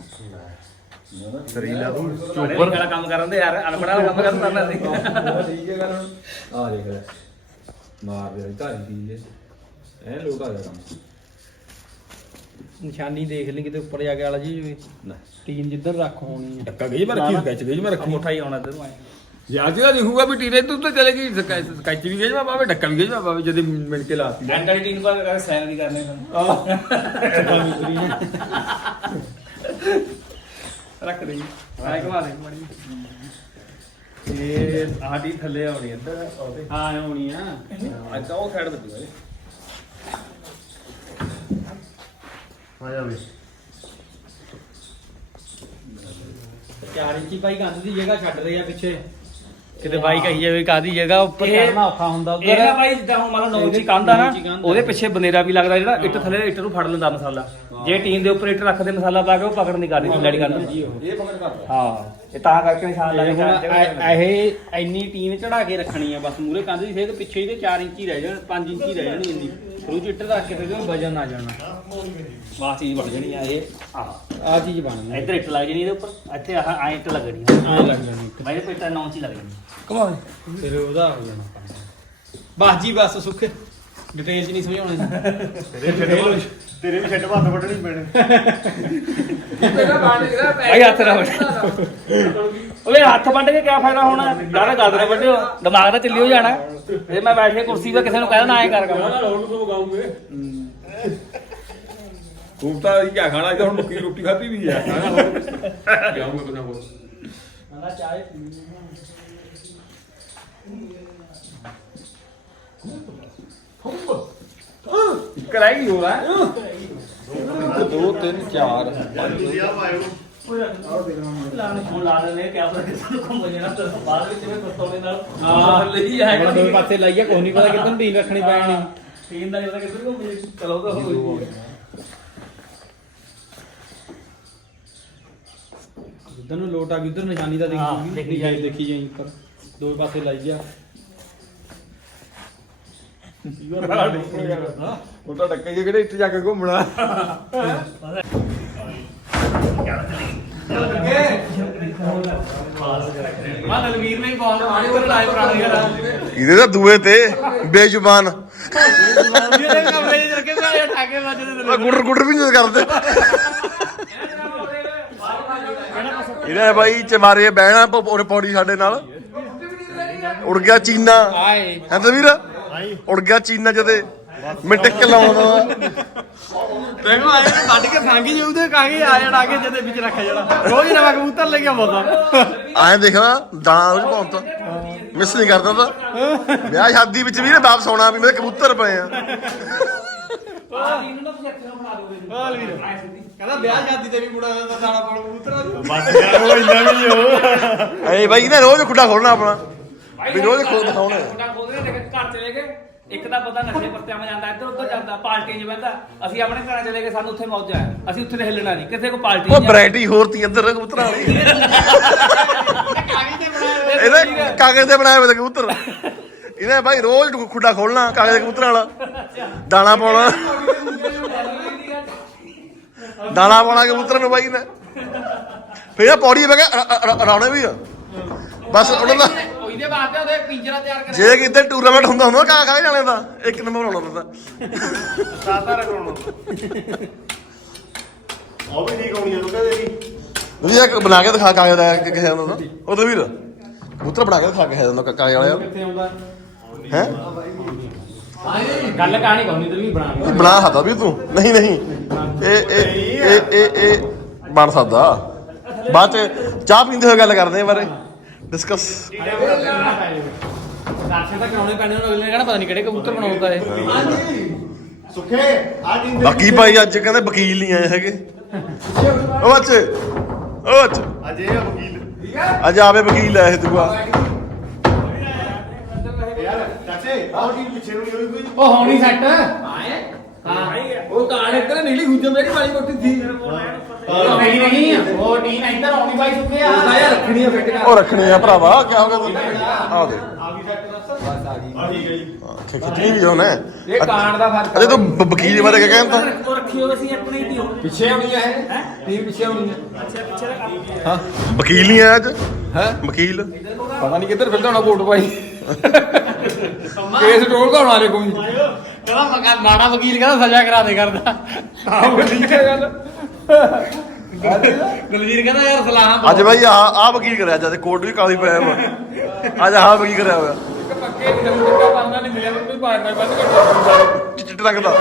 ਸਰੀ ਲਾ ਤੂੰ
ਚੋਪਰ। ਵਾਲਾ ਕੰਮ ਕਰਨ ਦੇ ਯਾਰ ਅਨਪੜਾ ਵਾਲਾ ਕੰਮ ਕਰਨ ਦਾ ਨਹੀਂ
ਠੀਕ ਹੈ ਗੱਲ। ਆ ਦੇਖ ਲੈ। ਮਾਰ ਦੇ ਧਾਰੀ ਦੀ ਐ ਲੋਕ ਆ ਜਾ
ਨਿਸ਼ਾਨੀ ਦੇਖ ਲਈ ਕਿਤੇ ਉੱਪਰ ਜਾ ਕੇ ਵਾਲਾ ਜੀ। ਟੀਮ ਜਿੱਧਰ ਰੱਖ ਹੋਣੀ ਹੈ
ਧੱਕਾ ਗਈ ਮੈਂ ਰੱਖੀ ਖਿੱਚ ਗਈ ਮੈਂ ਰੱਖੀ।
ਮੁੱਠਾ ਹੀ ਆਉਣਾ ਤੈਨੂੰ ਐ।
ਯਾਰ ਜਿਹੜਾ ਦਿਖੂਗਾ ਵੀ ਟੀਰੇ ਤੂੰ ਤਾਂ ਚਲੇਗੀ ਕੱਚ ਵੀ ਗਈ ਮੈਂ ਬਾਵੇ ਡੱਕਾ ਵੀ ਗਈ ਮੈਂ ਬਾਵੇ ਜਦੇ ਮਿਲ ਕੇ ਲਾਤੀ
ਐਂਡ ਟੀਮ ਪਰ ਸੈਨ ਵੀ ਕਰਨੇ ਸਾਨੂੰ ਰੱਖ ਦੇ ਆਏ ਘੁਮਾ ਦੇ ਮੜੀ ਇਹ ਆਡੀ ਥੱਲੇ ਆਉਣੀ ਇੱਧਰ ਉਹਦੇ।
ਹਾਂ ਹੋਣੀ ਆ।
ਅੱਜ ਉਹ ਸਾਈਡ ਲੱਗੂਗਾ
ਆ ਜਾ ਵੇ।
4 ਇੰਚੀ ਭਾਈ ਕੰਧ ਦੀ ਜਗ੍ਹਾ ਛੱਡ ਰਹੀ ਆ ਪਿੱਛੇ।
ਕਿਤੇ ਬਾਈ ਕਹੀ ਜਾਵੇ ਕਾਦੀ ਜਗ੍ਹਾ ਉੱਪਰ
ਚੜਨਾ ਔਖਾ ਹੁੰਦਾ
ਇਹ ਨਾ
ਉਧਰ
ਬਾਈ ਜਿੱਦਾਂ ਹੁਣ ਮੰਨ ਲਓ 9 ਇੰਚੀ ਕੰਧ ਆ ਨਾ
ਨੌ ਇੰਚੀ ਕੰਧ ਆ।
ਉਹਦੇ ਪਿੱਛੇ ਬਨੇਰਾ ਵੀ ਲੱਗਦਾ ਜਿਹੜਾ ਇੱਟ ਥੱਲੇ ਇੱਟ ਨੂੰ ਫੜ ਲੈਂਦਾ ਮਸਾਲਾ। ਜੇ ਟੀਨ ਦੇ ਉੱਪਰ ਇੱਟ ਰੱਖਦੇ ਮਸਾਲਾ ਪਾ ਕੇ ਉਹ ਪਕੜ ਨਹੀਂ ਕਰਦੀ ਕੰਧ ਨੂੰ।
ਇਹ ਪਕੜ ਕਰਦਾ
ਹਾਂ ਇਹ ਤਾਂ ਕਰਕੇ ਨਿਸ਼ਾਨ ਲੱਗ ਗਿਆ
ਇਹ- ਇਹ ਇੰਨੀ ਟੀਨ ਚੜਾ ਕੇ ਰੱਖਣੀ ਆ ਬਸ ਮੂਰੇ ਕੰਧ ਦੀ ਸੇਧ ਪਿੱਛੇ ਇਹਦੇ 4 ਇੰਚੀ ਰਹਿ ਜਾਣ 5 ਇੰਚੀ ਰਹਿ ਜਾਣੀ ਇੰਨੀ। ਸ਼ੁਰੂ ਚ ਇੱਟ ਰੱਖ ਕੇ ਫਿਰ ਵਜਨ ਆ ਜਾਣਾ।
ਵਾਹ ਚੀਜ਼ ਬਣ ਜਣੀ ਆ ਇਹ। ਆਹ
ਆ ਚੀਜ਼ ਬਣਨੀ
ਇੱਧਰ ਇੱਟ ਲੱਗ ਜਣੀ ਇਹਦੇ ਉੱਪਰ। ਇੱਥੇ ਆਹ ਐਂ ਇੱਟ ਲੱਗਣੀ ਆ।
ਐ ਲੱਗ ਜਾਣੀ ਇੱਕ।
ਬਾਈ ਪੇਟਾ 9 ਇੰਚੀ ਲੱਗ ਜਣੀ
ਕਮਾਲ ਫਿਰ ਉਹਦਾ ਹੋ ਜਾਣਾ। ਬਸ ਜੀ ਬਸ ਸੁੱਖ। ਡਿਟੇਲ ਚ ਨਹੀਂ ਸਮਝਾਉਣਾ
ਤੇਰੇ ਛੱਡ ਤੇਰੇ ਵੀ ਛੱਡ ਹੱਥ ਵੱਢਣੀ ਪੈਣੇ।
ਮੇਰਾ ਬਾਣ ਜਿਹੜਾ ਪੈ
ਬਾਈ ਹੱਥ ਨਾ ਵੱਢ। ਓਏ ਹੱਥ ਵੱਢ ਕੇ ਕਿਆ ਫਾਇਦਾ ਹੋਣਾ? ਗਾਣਾ ਗਾਦਰੇ ਵੱਢਿਓ। ਦਿਮਾਗ ਤਾਂ ਚੱਲੀ ਹੋ ਜਾਣਾ। ਜੇ ਮੈਂ ਬੈਠ ਕੇ ਕੁਰਸੀ 'ਤੇ ਕਿਸੇ ਨੂੰ ਕਹਿ ਦੇਣਾ ਐਂ ਕਰ ਕੰਮ।
ਹੁਣ ਤੋਂ ਗਾਉਂਗੇ ਤੂੰ ਤਾਂ ਇਹ ਕਿਆ ਖਾਣਾ ਇਹ ਤਾਂ ਹੁਣ ਮੱਕੀ ਰੋਟੀ ਖਾਧੀ ਵੀ ਹੈ ਜਾਉਂਗੇ ਕੁਝ ਨਾ ਕੁਝ
ਨਾ ਚਾਹੇ
ਇੱਕ ਰਹਿ ਗਈ ਹੋਰ ਹੈ 2 3 4
ਤੁਸੀਂ ਆ ਪਾਇਓ
ਹੁਣ ਲਾ ਲੈਣੇ ਕਿਆ ਪਤਾ ਕਿਸੇ ਨੂੰ ਘੁੰਮ ਜਾਣਾ ਤੇ ਬਾਅਦ ਵਿੱਚ ਜਿਵੇਂ ਪਸਤੌਲੇ ਨਾਲ
ਹਾਂ।
ਲਈ
ਹੁਣ
ਆਏਗਾ
ਦੋ ਪਾਸੇ ਲਾਈਏ ਕੋਈ ਨਹੀਂ ਪਤਾ ਕਿੱਧਰ ਟੀਨ ਰੱਖਣੀ ਪੈਣੀ।
ਟੀਮ ਦਾ ਜਿਹੜਾ ਕਿੱਧਰ ਘੁੰਮ ਜੇ ਚਲੋ ਤਾਂ ਹੋ ਗਈ।
ਜਿੱਧਰ ਨੂੰ ਲੋਟ ਆ ਗਈ ਉਧਰ ਨਿਸ਼ਾਨੀ ਦਾ ਦੇਖੀ।
ਜਾਈ
ਦੇਖੀ ਜਾਈ ਉੱਪਰ। ਦੋ ਪਾਸੇ ਲਾਈ ਆ
ਉਹ ਤਾਂ ਡੱਕੇ ਜੇ ਕਿਹੜੇ ਇੱਥੇ ਜਾ ਕੇ ਘੁੰਮਣਾ।
ਮਾ ਦਲਵੀਰ ਨੇ ਬਾਲ ਮਾਰੇ ਤੇ ਲਾਏ ਪੁਰਾਣੇ ਘਰ
ਇਹਦੇ ਤਾਂ ਦੂਏ ਤੇ, ਬੇਜ਼ੁਬਾਨ।
ਇਹਦੇ ਕਮਰੇ 'ਚ ਰੱਖੇ ਸਾਰੇ ਠਾਕੇ ਵੱਜਦੇ
ਉਹ ਗੁੱਡਰ ਗੁੱਡਰ ਵੀ ਨਹੀਂ ਕਰਦੇ। ਇਹਦਾ ਬਾਈ, ਚਮਾਰੇ ਬਹਿਣਾ, ਪ- ਪੌੜੀ ਸਾਡੇ ਨਾਲ। ਉੜ ਗਿਆ ਚੀਨਾ।
ਆਏ।
ਹੈ ਤਾਂ ਵੀਰ ਉੜ ਗਿਆ ਚੀਨਾ ਜਦੇ ਮਿੰਟ ਕਿ ਲਾਉਂਦਾ
ਦੇਖੋ ਆਏ ਨੇ ਵੱਢ ਕੇ ਫਾਂਗੀ ਜੇ ਉਹਦੇ ਕਾਗੇ ਆ ਜਾਣਾ ਕੇ ਜਦੇ ਵਿੱਚ ਰੱਖਿਆ ਜਾਣਾ। ਰੋਜ਼ ਨਵਾਂ ਕਬੂਤਰ ਲੈ ਕੇ ਬੋਲਦਾ
ਐਂ ਦੇਖਣਾ ਦਾਣਾ ਉਹ ਪਾਉਂਦਾ। ਮਿਸ ਨਹੀਂ ਕਰਦਾ ਤਾਂ। ਵਿਆਹ ਸ਼ਾਦੀ ਵਿੱਚ ਵੀ ਨਾ ਵਾਪਸ ਆਉਣਾ ਵੀ ਮੇਰੇ ਕਬੂਤਰ ਪਏ ਆ।
ਕਹਿੰਦਾ ਵਿਆਹ ਸ਼ਾਦੀ ਤੇ ਵੀ ਮੁੰਡਾ ਦਾ ਦਾਣਾ ਪਾਉਣ ਕਬੂਤਰਾਂ ਨੂੰ।
ਬਸ ਯਾਰ ਉਹ ਇੰਨਾ ਵੀ ਨਹੀਂ ਹੋ
ਐ ਬਾਈ ਇਹਨੇ ਰੋਜ਼ ਖੁੱਡਾ ਖੋਲਣਾ ਆਪਣਾ। ਵੀ ਰੋਜ਼ ਖੋਲ ਦਿਖਾਉਣਾ
ਮੁੰਡਾ ਖੋਲਦੇ ਨੇ ਘਰ ਚਲੇ ਗਏ ਇੱਕ ਤਾਂ ਪਤਾ ਨਸ਼ੇ ਪੱਤਿਆਂ ਮੈਂ ਜਾਂਦਾ ਇੱਧਰ ਉੱਧਰ ਜਾਂਦਾ ਪਾਰਟੀਆਂ 'ਚ ਬਹਿੰਦਾ ਅਸੀਂ ਆਪਣੇ ਘਰਾਂ ਚਲੇ ਗਏ ਸਾਨੂੰ ਉੱਥੇ ਮੌਜ ਆ ਅਸੀਂ ਉੱਥੇ ਤੇ ਹਿੱਲਣਾ ਨਹੀਂ ਕਿਸੇ ਕੋ ਪਾਰਟੀ
ਉਹ ਵੈਰਾਈਟੀ ਹੋਰ ਤੀ ਇੱਧਰ ਕਬੂਤਰਾਂ ਵਾਲੀ ਇਹਨੇ ਕਾਗਜ਼ ਦੇ ਬਣਾਏ ਹੋਏ ਤੇ ਕਬੂਤਰ ਇਹਨੇ ਬਾਈ ਰੋਜ਼ ਖੁੱਡਾ ਖੋਲਣਾ ਕਾਗਜ਼ ਦੇ ਕਬੂਤਰਾਂ ਵਾਲਾ ਦਾਣਾ ਪਾਉਣਾ ਦਾਣਾ ਪਾਉਣਾ ਕਬੂਤਰਾਂ ਨੂੰ ਬਾਈ ਨੇ ਫਿਰ ਇਹ ਪੌੜੀ ਬੈ ਕੇ ਵੀ ਆ ਬਸ ਉਹਨਾਂ ਦਾ
ਉਹਦੇ ਵਾਸਤੇ ਉਹਦੇ ਪਿੰਜਰਾ ਤਿਆਰ ਕਰਿਆ
ਜੇ ਕਿਤੇ ਟੂਰਨਾਮੈਂਟ ਹੁੰਦਾ ਹੁੰਦਾ ਕਾ ਕਾ ਜਾਣੇ ਦਾ? ਇੱਕ ਨੰਬਰ ਆਉਣਾ ਹੁੰਦਾ
ਉਹ ਵੀ ਠੀਕ ਹੋਣੀ ਉਹਨੂੰ ਕਹਦੇ ਨਹੀਂ
ਤੁਸੀਂ ਇੱਕ ਬਣਾ ਕੇ ਦਿਖਾ ਕਾਗਜ਼ ਦਾ ਕਿ ਕਿਸੇ ਤਾਂ ਵੀਰ ਕਬੂਤਰ ਬਣਾ ਕੇ ਦਿਖਾ ਕੇ ਦਿੰਦਾ ਕਾਗਜ਼ ਵਾਲਿਆ
ਕਿੱਥੇ ਆਉਂਦਾ?
ਹੈ?
ਗੱਲ ਕਹਾਣੀ ਕਹਣੀ ਤੇ ਵੀ ਬਣਾ ਕੇ
ਬਣਾ ਸਕਦਾ ਵੀ ਤੂੰ? ਨਹੀਂ ਨਹੀਂ। ਇਹ ਇਹ ਇਹ ਇਹ ਇਹ ਬਣ ਸਕਦਾ। ਬਾਅਦ ਚ ਚਾਹ ਪੀਂਦੇ ਹੋਏ ਗੱਲ ਕਰਦੇ ਆ ਬਾਰੇ। ਡਿਸਕਸ
ਸਾਥੇ ਤਾਂ ਕਰਾਉਣੇ ਪੈਣੇ ਹੁਣ ਅਗਲੇ ਨੇ ਕਹਿਣਾ ਪਤਾ ਨਹੀਂ ਕਿਹੜੇ ਕਬੂਤਰ ਬਣਾਉਂਦਾ ਇਹ।
ਸੁਖੇ ਆ ਟੀਮ ਦੇ
ਬਾਕੀ ਭਾਈ ਅੱਜ ਕਹਿੰਦੇ ਵਕੀਲ ਨਹੀਂ ਆਏ ਹੈਗੇ। ਉਹ ਬੱਚੇ ਉਹ ਬੱਚੇ
ਅੱਜ ਇਹ ਆ ਵਕੀਲ।
ਅੱਜ ਆਵੇ ਵਕੀਲ ਆਏ ਦੂਆ।
ਯਾਰ ਚਾਚੇ ਆਹ ਟੀਮ ਪਿੱਛੇ ਨੂੰ ਨਹੀਂ ਹੋਈ ਕੋਈ?
ਉਹ ਹੋਣੀ ਸੈੱਟ। ਆਏ? ਹਾਂ। ਉਹ ਕਾਣ ਇੱਧਰ ਨੀਲੀ ਗੁੰਜਮ ਮੇਰੀ ਵਾਲੀ ਮੋਟੀ ਸੀ। ਨਹੀਂ ਨਹੀਂ ਉਹ ਟੀਮ ਇੱਧਰ ਆਉਣੀ ਬਾਈ ਸੁੱਕੇ ਆ। ਸਾਇਆ ਰੱਖਣੀ ਆ ਫਿੱਟ
ਉਹ ਰੱਖਣੇ ਆ ਭਰਾਵਾ ਕੀ ਹੋ ਗਿਆ ਤੂੰ ਆ ਦੇ
ਆ ਠੀਕ ਹੈ ਜੀ
ਖਿ- ਖਿੱਚਣੀ ਵੀ ਹੋਣਾ
ਇਹ ਕਾਣ ਦਾ ਫ਼ਰਕ
ਅਜੇ ਤੂੰ ਬ- ਵਕੀਲ ਬਾਰੇ ਕੀ ਕਹਿੰਦਾ
ਉਹ ਰੱਖੀ ਹੋਵੇ ਸੀ ਆਪਣੇ ਹੀ ਹੁਣ
ਪਿੱਛੇ ਆਉਣੀ ਹੈ? ਟੀਮ ਪਿੱਛੇ ਆਉਣੀ ਹੈ
ਅੱਛਾ ਪਿੱਛੇ ਦਾ ਕੰਮ
ਵਕੀਲ ਨਹੀਂ ਆਇਆ ਅੱਜ?
ਹੈ?
ਵਕੀਲ?
ਪਤਾ ਨਹੀਂ ਕਿੱਧਰ ਫਿਰਦਾ ਹੋਣਾ ਕੋਟ ਪਾਈ। [laughs] ਕੇਸ ਟੋਲਦਾ ਹੋਣਾ ਰੇ ਕੋਈ।
ਕਹਿੰਦਾ ਮਗਾ ਮਾੜਾ ਵਕੀਲ ਕਹਿੰਦਾ ਸਜ਼ਾ ਕਰਾ ਦੇ ਕਰਦਾ।
ਆਹ ਠੀਕ ਹੈ ਗੱਲ।
ਦਲਵੀਰ ਕਹਿੰਦਾ ਯਾਰ ਸਲਾਹਾਂ
ਅੱਜ ਬਾਈ ਆ ਆ ਵਕੀਲ ਕਰਿਆ ਅੱਜ ਕੋਟ ਵੀ ਕਾਲੀ ਪਿਆ ਵਾ ਅੱਜ ਆਹ ਵਕੀਲ ਕਰਿਆ ਹੋਇਆ।
ਇੱਕ ਪੱਕੇ ਦੀ ਜਮੀਨ ਦਾ ਪਾਣਾ ਨਹੀਂ ਮਿਲਿਆ ਕੋਈ ਪਾਰਨਾ ਬੰਦ। ਕਰ
ਚਿੱਟੇ ਰੰਗ ਦਾ।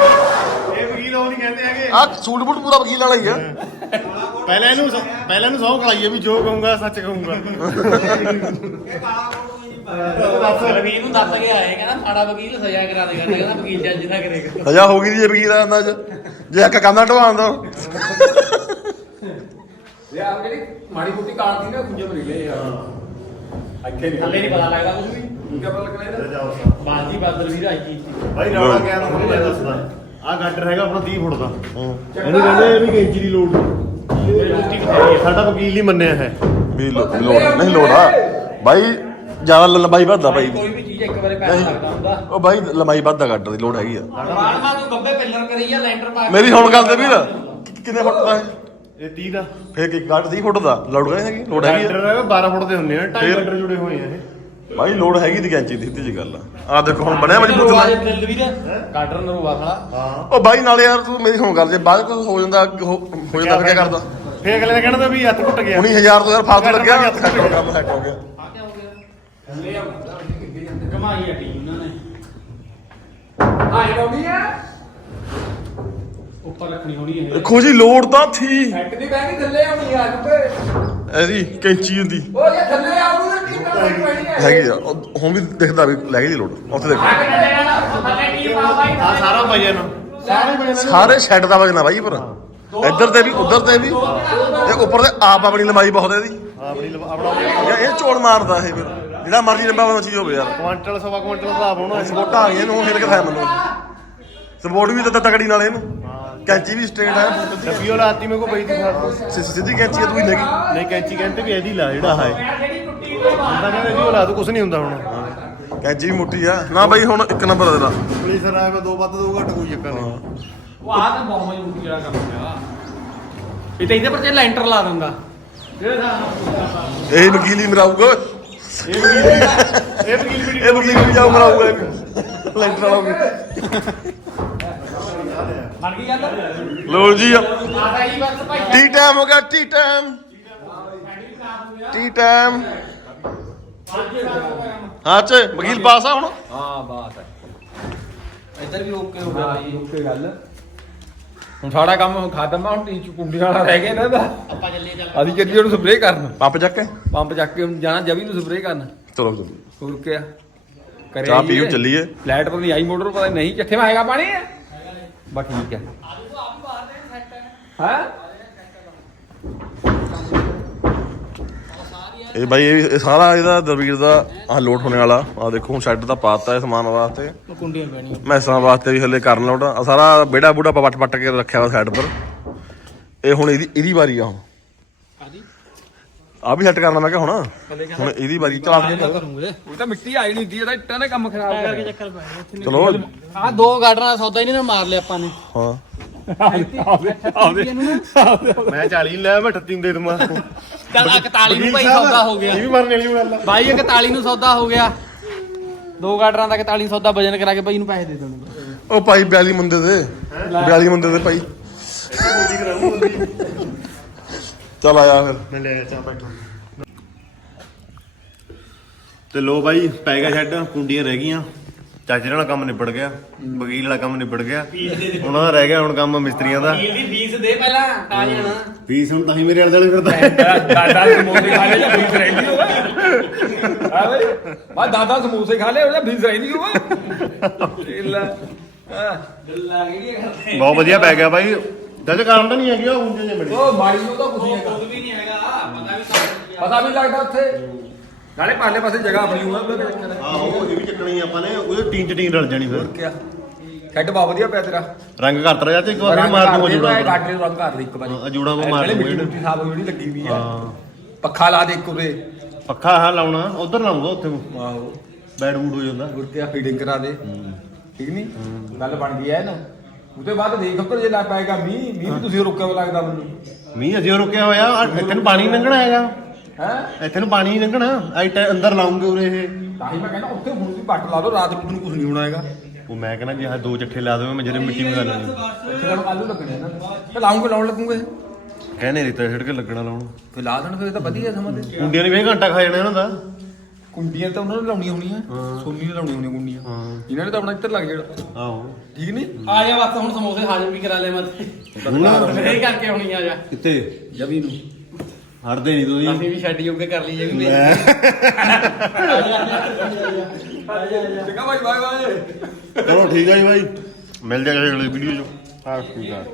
ਇਹ ਵਕੀਲ ਉਹ ਨਹੀਂ ਕਹਿੰਦੇ ਹੈਗੇ।
ਆ ਸੂਟ ਬੂਟ ਪੂਰਾ ਵਕੀਲ ਵਾਲਾ ਹੀ ਆ।
ਪਹਿਲਾਂ ਇਹਨੂੰ ਪਹਿਲਾਂ ਇਹਨੂੰ ਸੌ ਕਲਾਈਏ ਵੀ ਜੋ ਕਹੂੰਗਾ ਸੱਚ ਕਹੂੰਗਾ।
ਦਲਵੀਰ ਨੂੰ ਦੱਸ ਕੇ ਆਏ ਕਹਿੰਦਾ ਮਾੜਾ ਵਕੀਲ ਸਜ਼ਾ ਕਰਾ ਦੇ ਕਰਦਾ ਕਹਿੰਦਾ ਵਕੀਲ ਜੱਜ ਨਾ ਕਰੇਗਾ।
ਸਜ਼ਾ ਹੋ ਗਈ ਜੀ ਇਹ ਵਕੀਲ ਆਂਦਾ ਅੱਜ ਜੇ ਇੱਕ ਕੰਦਾ ਢਵਾਉਣ ਦਾ।
ਇਹ ਆ ਜਿਹੜੀ ਮਾੜੀ ਮੋਟੀ ਕਾਰ ਸੀ ਨਾ ਗੁੰਜੇ ਮਰੀ ਲੈ ਯਾਰ ਇੱਥੇ ਨਹੀਂ
ਥੱਲੇ ਨਹੀਂ ਪਤਾ ਲੱਗਦਾ ਕੁਝ ਵੀ।
ਕੀ ਪਤਾ ਲੱਗਣਾ ਇਹਦਾ।
ਜਾਓ ਸਾਹਿਬ।
ਬਾਜੀ ਬਦਲ ਵੀਰ ਆਈ ਕੀ
ਭਾਈ ਰੌਲਾ ਕਿਆ ਨਾ ਮੈਂ ਦੱਸਦਾ। ਆ ਗਾਡਰ ਹੈਗਾ ਆਪਣਾ 30 ਫੁੱਟ ਦਾ। ਇਹਨੂੰ ਕਹਿੰਦੇ ਇਹ ਵੀ ਕੈਂਚੀ ਦੀ ਲੋਡ ਨਹੀਂ। ਸਾਡਾ ਵਕੀਲ ਹੀ ਮੰਨਿਆ ਹੈ।
ਵੀ ਲੋੜ ਨਹੀਂ ਲੋੜ ਆ। ਬਾਈ ਜ਼ਿਆਦਾ ਲੰਬਾਈ ਵੱਧਦਾ ਬਾਈ।
ਕੋਈ ਵੀ ਚੀਜ਼ ਇੱਕ ਵਾਰੇ ਪੈਸਾ ਲੱਗਦਾ ਹੁੰਦਾ।
ਉਹ ਬਾਈ ਲੰਬਾਈ ਵੱਧਦਾ ਗੱਡ ਦੀ ਲੋੜ ਹੈਗੀ ਆ।
ਮਾਲਮਾ ਤੂੰ ਗੱਬੇ ਪਿੱਲਰ ਕਰੀ ਆ ਲੈਂਟਰ ਪਾ ਕੇ।
ਮੇਰੀ ਹੁਣ ਗੱਲ ਤੇ ਵੀਰ। ਕਿ- ਕਿੰਨੇ ਫੁੱਟ ਦਾ ਹੈ
ਇਹ 30 ਦਾ।
ਫੇਰ ਕਿ ਗੱਡ 30 ਫੁੱਟ ਦਾ? ਲੋੜ ਹੈਗੀ ਲੋੜ ਹੈਗੀ ਆ।
ਗਾਡਰ ਹੈਗਾ 12 ਫੁੱਟ ਦੇ ਹੁੰਦੇ ਆ ਢਾਈ
ਫਿਰ?
ਗਾਡਰ ਜੁੜੇ ਹੋਏ ਆ ਇਹ।
ਬਾਈ ਲੋੜ ਹੈਗੀ ਦੀ ਕੈਂਚੀ ਦੀ ਸਿੱਧੀ ਜੀ ਗੱਲ ਆ। ਆ ਦੇਖੋ ਹੁਣ ਬਣਿਆ ਮਜਬੂਤ
ਨਰਵਾ
ਨਾਲ
ਦੇ ਦਲਵੀਰ ਕਾਟਰ ਨਰਵਾ ਖੜਾ
ਹਾਂ।
ਉਹ ਬਾਈ ਨਾਲ ਯਾਰ ਤੂੰ ਮੇਰੀ ਹੁਣ ਗੱਲ ਜੇ ਬਾਅਦ ਕੁਝ ਹੋ ਜਾਂਦਾ ਹੋ ਹੋ ਜਾਂਦਾ ਫਿਰ ਕੀ ਕਰਦਾ?
ਫੇਰ ਅਗਲੇ ਨੇ ਕਹਿਣਾ ਤਾਂ ਵੀ ਹੱਥ ਘੁੱਟ ਗਿਆ।
19000 ਤੋਂ ਯਾਰ ਫਾਲਤੂ ਲੱਗਿਆ। ਕੰਮ ਸੈੱਟ ਹੋ ਗਿਆ।
ਕਮਾਈ ਆ ਟੀਮ ਉਹਨਾਂ ਨੇ।
ਆਏ ਲਾਉਣੀ ਹੈ
ਉੱਪਰ ਰੱਖਣੀ ਹੋਣੀ ਹੈ
ਦੇਖੋ ਜੀ ਲੋੜ ਤਾਂ ਥੀ।
ਹੈਕ ਦੀ ਬੈਗ ਥੱਲੇ ਆਉਣੀ ਆ ਤੇ।
ਇਹਦੀ ਕੈਂਚੀ ਹੁੰਦੀ।
ਉਹ ਜੇ ਥੱਲੇ ਆਉਣੀ ਤਾਂ ਕੀ ਕਰਨੀ ਪੈਣੀ ਹੈ
ਹੈਗੀ ਆ ਉਹ ਹੁਣ ਵੀ ਦਿਖਦਾ ਵੀ ਲੈ ਗਈ ਦੀ ਲੋੜ। ਉੱਥੇ ਦੇਖੋ।
ਆ ਬਾਈ?
ਆ ਸਾਰਾ ਵਜਨ ਸਾਰੇ ਵਜਨ
ਸਾਰੇ ਸ਼ੈੱਡ ਦਾ ਵਜਣਾ ਬਾਈ ਪਰ ਇੱਧਰ ਤੇ ਵੀ ਉੱਧਰ ਤੇ ਵੀ। ਤੇ ਉੱਪਰ ਤੇ ਆਪ ਆਪਣੀ ਲੰਬਾਈ ਬਹੁਤ ਹੈ ਇਹਦੀ।
ਆਪਣੀ ਲਵ- ਆਪਣਾ
ਇਹ ਇਹ ਝੋਲ ਮਾਰਦਾ ਇਹ ਫਿਰ। ਜਿਹੜਾ ਮਰਜ਼ੀ ਲੰਬਾ ਬੰਦਾ ਚੀਜ਼ ਹੋਵੇ ਯਾਰ।
ਕੁਆਂਟਲ ਸਵਾ ਕੁਆਂਟਲ ਦਾ ਹਿਸਾਬ ਹੋਣਾ।
ਸਪੋਰਟਾਂ ਆ ਗਈਆਂ ਨੂੰ ਹਿਲ ਕੇ ਖਾਇਆ ਮੈਨੂੰ। ਸਪੋਰਟ ਵੀ ਤਾਂ ਤਕੜੀ ਨਾਲ ਇਹਨੂੰ। ਕੈਂਚੀ ਵੀ ਸਟ੍ਰੇਟ ਹੈ
ਡੱਬੀ ਵਾਲਾ ਆਤੀ ਮੇਰੇ ਕੋ ਪਈ ਦੀ ਸਾਥ
ਸਿ- ਸਿੱਧੀ ਕੈਂਚੀ ਆ ਤੂੰ ਹੀ ਲੱਗੀ
ਨਹੀਂ ਕੈਂਚੀ ਕਹਿੰਦੇ ਵੀ ਇਹਦੀ ਲਾ ਜਿਹੜਾ ਹੈ ਹੁੰਦਾ ਕਹਿੰਦੇ ਜੀ ਉਹ ਲਾ ਤੂੰ ਕੁਝ ਨਹੀਂ ਹੁੰਦਾ ਹੁਣ।
ਕੈਂਚੀ ਵੀ ਮੋਟੀ ਆ। ਨਾ ਬਾਈ ਹੁਣ ਇੱਕ ਨੰਬਰ ਦੇ ਨਾਲ
ਪੁਲਿਸ ਆ ਕੇ ਦੋ ਵੱਧ ਦੋ ਘੱਟ ਕੋਈ ਚੱਕਰ ਨਹੀਂ।
ਉਹ ਆ ਤਾਂ ਬਹੁਤ ਮਜ਼ਬੂਤੀ ਵਾਲਾ ਕੰਮ ਆ। ਇਹ ਤਾਂ ਇਹਦੇ ਪਰ ਤੇ ਲੈਂਟਰ ਲਾ ਦਿੰਦਾ।
ਇਹ ਵਕੀਲ ਹੀ ਮਰਾਊਗਾ।
ਇਹ ਵਕੀਲ ਇਹ ਵਕੀਲ ਵੀ
ਇਹ ਵਕੀਲ ਵੀ ਜਾਊ ਮਰਾਊਗਾ। ਲੈਂਟਰ ਵਾਲਾ ਵੀ
ਬਣ ਗਈ ਗੱਲ
ਲੋ ਜੀ।
ਆ ਗਈ ਬਸ ਭਾਈ
ਟੀ ਟਾਈਮ ਹੋ ਗਿਆ ਟੀ ਟਾਈਮ। Tea time. ਹਾਂ ਚ ਵਕੀਲ ਪਾਸ ਆ ਹੁਣ?
ਹਾਂ ਬਾਤ ਹੈ।
ਇੱਧਰ ਵੀ ਓਕੇ ਹੋ ਗਿਆ ਬਾਈ।
ਓਕੇ ਗੱਲ। ਹੁਣ ਸਾਡਾ ਕੰਮ ਖਾਦਮ ਆ ਹੁਣ ਟੀ ਚ ਕੁੰਡੀ ਵਾਲਾ ਰਹਿ ਗਿਆ ਇਹਨਾਂ ਦਾ।
ਆਪਾਂ ਚੱਲੇ ਚੱਲ।
ਅਸੀਂ ਚੱਲੀ ਉਹਨੂੰ ਸਪਰੇਅ ਕਰਨ।
ਪੰਪ ਚੱਕ ਕੇ?
ਪੰਪ ਚੱਕ ਕੇ ਹੁਣ ਜਾਣਾ ਜਵੀ ਨੂੰ ਸਪਰੇਅ ਕਰਨ।
ਚਲੋ ਚਲੋ।
ਹੋਰ ਕਿਆ ਕਰਿਆ
ਚਾਹ
ਹੀ
ਪੀਓ
ਹੈ।
ਚੱਲੀਏ।
ਲਾਈਟ ਪਤਾ ਨਹੀਂ ਆਈ ਮੋਟਰ ਪਤਾ ਨਹੀਂ ਚੱਠੇ ਮਾ ਹੈਗਾ ਪਾਣੀ ਬਸ ਠੀਕ ਹੈ ਹਾਂ?
ਇਹ ਬਾਈ ਇਹ ਸਾਰਾ ਇਹਦਾ ਦਰਵੀਰ ਦਾ ਆ ਲੋਡ ਹੋਣੇ ਵਾਲਾ। ਆ ਦੇਖੋ ਹੁਣ ਸ਼ੈੱਡ ਦਾ ਪਾਤਾ ਇਹ ਸਮਾਨ ਵਾਸਤੇ।
ਕੁੰਡੀਆਂ ਪੈਣੀਆਂ।
ਮੈਸਾਂ ਵਾਸਤੇ ਵੀ ਹਲੇ ਕਰਨ ਲੋੜ ਆ ਸਾਰਾ ਬੇੜਾ ਬੂੜਾ ਪੱਟ ਪੱਟ ਕੇ ਰੱਖਿਆ ਵਾ ਸਾਈਡ ਪਰ। ਇਹ ਹੁਣ ਇਹਦੀ ਇਹਦੀ ਵਾਰੀ ਆ ਹੁਣ। ਆ ਵੀ ਸੈੱਟ ਕਰਨਾ ਮੈਂ ਕਿਹਾ ਹੁਣ। ਹੁਣ ਇਹਦੀ ਵਾਰੀ ਚਲਾ। ਕੇ
ਕਰੂੰਗੇ।
ਉਹ ਤਾਂ ਮਿੱਟੀ ਆਈ ਨਹੀਂ ਦੀ ਇਹਦਾ ਇੱਟਾਂ ਨੇ ਕੰਮ ਖਰਾਬ
ਕਰਕੇ
ਕਰਿਆ।
ਚੱਕਰ ਪਾਇਆ
ਚਲੋ।
ਆ ਦੋ ਗਾਰਡਨਾਂ ਦਾ ਸੌਦਾ ਹੀ ਨਹੀਂ ਮਾਰ ਲਿਆ ਆਪਾਂ ਨੇ।
ਹਾਂ।
ਮੈਂ 40 ਲੈ ਮੈਂ 38 ਦੇ ਦਵਾਂ
ਚੱਲ 41 ਨੂੰ ਭਾਈ ਸੌਦਾ ਹੋ ਗਿਆ।
ਇਹ ਵੀ ਮਰਨ ਵਾਲੀ ਗੱਲ ਆ।
ਬਾਈ 41 ਨੂੰ ਸੌਦਾ ਹੋ ਗਿਆ। ਦੋ ਗਾਰਡਨਾਂ ਦਾ 41 ਨੂੰ ਸੌਦਾ ਵਜਨ ਕਰਾ ਕੇ ਭਾਈ ਨੂੰ ਪੈਸੇ ਦੇ ਦੇਣੇ।
ਉਹ ਭਾਈ 42 ਮੁੰਡੇ ਦੇ। 42 ਮੁੰਡੇ ਦੇ ਭਾਈ। ਚਲ ਆਇਆ ਫਿਰ।
ਮੈਂ ਲੈ ਚਾਹ ਬੈਠਾ ਤੇ ਲੋ ਬਾਈ ਪੈ ਗਿਆ ਛੱਡ ਕੁੰਡੀਆਂ ਰਹਿ ਗਈਆਂ। ਚਾਚੇ ਨਾਲ ਕੰਮ ਨਿਬੜ ਗਿਆ ਵਕੀਲ ਵਾਲਾ ਕੰਮ ਨਿਬੜ ਗਿਆ। ਉਹਨਾਂ ਦਾ ਰਹਿ ਗਿਆ ਹੁਣ ਕੰਮ ਮਿਸਤਰੀਆਂ ਦਾ।
ਦੀ ਫੀਸ ਦੇ ਪਹਿਲਾਂ ਤਾਂ ਜਾਣਾ
ਫੀਸ ਹੁਣ ਤਾਂ ਹੀ ਮੇਰੇ ਵਾਲੇ ਫਿਰਦਾ
ਦਾਦਾ ਸਮੋਸੇ ਖਾ ਲਿਆ ਫੀਸ ਰਹਿੰਦੀ ਹੋਵੇ ਆ ਬਈ ਮੈਂ ਦਾਦਾ ਸਮੋਸੇ ਖਾ ਲਏ ਉਹਦਾ ਫੀਸ ਰਹਿੰਦੀ ਹੋਵੇ [laughs] ਲੈ। ਹਾਂ।
ਬਹੁਤ ਵਧੀਆ ਪੈ ਗਿਆ ਬਾਈ। ਜਦ ਕਾਰਨ ਤਾਂ ਨਹੀਂ ਹੈਗੀ ਉਹ ਉਂਝੇ ਜਿਹੇ ਬਣੇ
ਉਹ ਮਾਰੀ ਨੂੰ ਤਾਂ ਕੁਝ ਨਹੀਂ ਹੈਗਾ
ਵੀ ਨਹੀਂ ਹੈਗਾ ਪਤਾ ਵੀ ਸਾਨੂੰ
ਪਤਾ ਵੀ ਲੱਗਦਾ ਉੱਥੇ। ਨਾਲੇ ਪਾਲੇ ਪਾਸੇ ਜਗ੍ਹਾ ਆਪਣੀ ਹੋਣਾ ਉਹਦਾ ਹੈ
ਆਹੋ ਇਹ ਵੀ ਚੱਕਣੀ ਆਪਾਂ ਨੇ ਉਹਦੇ ਟੀਨ ਚ ਟੀਨ ਰਲ ਜਾਣੀ ਫਿਰ।
ਕਿਆ। ਖੱਡ ਬਾ ਵਧੀਆ ਪਿਆ ਤੇਰਾ।
ਰੰਗ ਕਰਤਾ ਜਾ ਤੇ ਇੱਕ ਵਾਰ ਮਾਰ ਦੂੰਗਾ ਜੂੜਾ
ਗਾਟੇ ਨੂੰ ਰੰਗ ਕਰ ਦੇ ਇੱਕ ਵਾਰੀ।
ਹਾਂ, ਜੂੜਾ ਮੈਂ ਮਾਰ ਦੂੰਗਾ
ਮਿੱਟੀ
ਇਹਨੂੰ।
ਮੁੱਟੀ ਸਾਫ਼ ਜਿਹੜੀ ਲੱਗੀ ਵੀ ਆ।
ਹਾਂ।
ਪੱਖਾ ਲਾ ਦੇ ਇੱਕ ਉਰੇ।
ਪੱਖਾ ਹਾਂ ਲਾਉਣਾ ਉਧਰ ਲਾਉਂਗਾ ਉੱਥੇ।
ਆਹੋ।
ਬੈਡ ਬੂਡ ਹੋ ਜਾਂਦਾ।
ਗੁਰਤਿਆ ਫੀਡਿੰਗ ਕਰਾ ਦੇ। ਠੀਕ ਨਹੀਂ? ਗੱਲ ਬਣ ਗਈ ਐ ਨਾ ਉਹਦੇ ਬਾਅਦ ਦੇਖ ਉੱਧਰ ਜੇ ਲੱਗ ਪਏਗਾ ਮੀਂਹ ਮੀਂਹ ਵੀ ਤੁਸੀਂ ਰੋਕਿਆ ਹੋਇਆ ਲੱਗਦਾ ਮੈਨੂੰ।
ਮੀਂਹ ਅਸੀਂ ਰੁਕਿਆ ਹੋਇਆ ਆਹ ਇੱਥੇ ਨੂੰ ਪਾਣੀ ਲੰਘਣਾ ਹੈਗਾ।
ਹੈ?
ਇੱਥੇ ਨੂੰ ਪਾਣੀ ਲੰਘਣਾ ਆਈ ਅੰਦਰ ਲਾਉਂਗੇ ਉਰੇ ਇਹ।
ਤਾਂ ਹੀ ਮੈਂ ਕਹਿੰਦਾ ਉੱਥੇ ਹੁਣ ਵੀ ਪੱਟ ਲਾ ਦੋ ਰਾਤ ਨੂੰ ਨੂੰ ਕੁਝ ਨਹੀਂ ਹੋਣਾ ਹੈਗਾ।
ਉਹ ਮੈਂ ਕਹਿੰਦਾ ਜੇ ਆਹ ਦੋ ਚੱਠੇ ਲਾ ਦੇਵਾਂ ਮੈਂ ਜਿਹੜੇ ਮਿੱਟੀ ਮਿਲਾ ਲੈਣੀ
ਇੱਥੇ ਤਾਂ ਆਲੂ ਲੱਗਣੇ ਨੂੰ ਤੇ ਲਾਉਂਗੇ ਲਾਉਣ ਲੱਗੂਗੇ
ਕਹਿੰਦੇ ਰੇਤਾ ਛਿੜ ਕੇ ਲੱਗਣਾ ਲਾਉਣ।
ਫਿਰ ਲਾ ਦੇਣ ਫਿਰ ਤਾਂ ਵਧੀਆ ਸਮਾਂ ਤੇ
ਕੁੰਡੀਆਂ ਨੇ ਵੀ ਘੰਟਾ ਖਾ ਜਾਣਾ ਇਹਨਾਂ ਦਾ।
ਕੁੰਡੀਆਂ ਤਾਂ ਉਹਨਾਂ ਨੇ ਲਾਉਣੀਆਂ ਹੋਣੀਆਂ ਸੋਨੀ ਨੇ ਲਾਉਣੀਆਂ ਹੋਣੀਆਂ ਕੁੰਡੀਆਂ।
ਹਾਂ।
ਇਹਨਾਂ ਨੇ ਤਾਂ ਆਪਣਾ ਇੱਧਰ ਲੱਗ ਜਾਣਾ।
ਆਹੋ।
ਠੀਕ ਨਹੀਂ?
ਆ ਜਾ ਬਸ ਹੁਣ ਸਮੋਸੇ ਹਾਜ਼ਰ ਵੀ ਕਰਾ ਲੈ ਮੈਂ ਇਹ ਕਰਕੇ ਆਉਣੀ ਆ ਜਾ।
ਕਿੱਥੇ?
ਜਵੀ ਨੂੰ।
ਹਟਦੇ ਨਹੀਂ ਤੁਸੀਂ।
ਅਸੀਂ ਵੀ ਛੱਡ ਜੋਗੇ ਕਰ ਲਈਏ ਵੀ।
ਚੰਗਾ ਭਾਈ ਬਾਏ ਬਾਏ।
ਚਲੋ ਠੀਕ ਹੈ ਜੀ ਬਾਈ। ਮਿਲ ਜਾਏਗਾ ਅਗਲੀ ਵੀਡੀਓ ਚ। ਹਾਂ ਠੀਕ ਹੈ